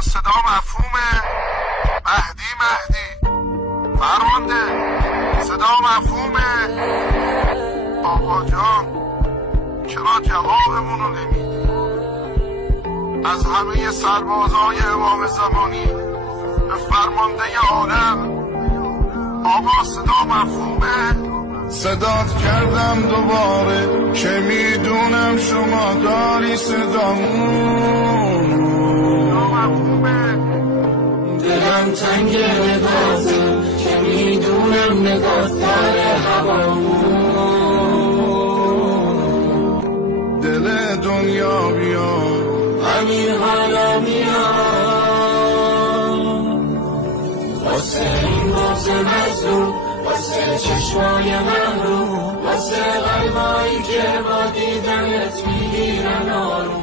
جان صدا مفهومه؟ مهدی فرمانده صدا مفهومه؟ آقا جان چرا جوابمونو نمیدی؟ از همه سربازای امام زمانی به فرمانده عالم آقا صدا مفهومه؟ صدات کردم دوباره که میدونم شما داری صدامون. دلم تنگ نگاهتم که میدونم نگاه داره هوامون. دل دنیا بیا همین حالا میاد واسه این روز مظلوم، واسه چشمای محروم، واسه قلبایی که با دیدنت میگیرن آروم.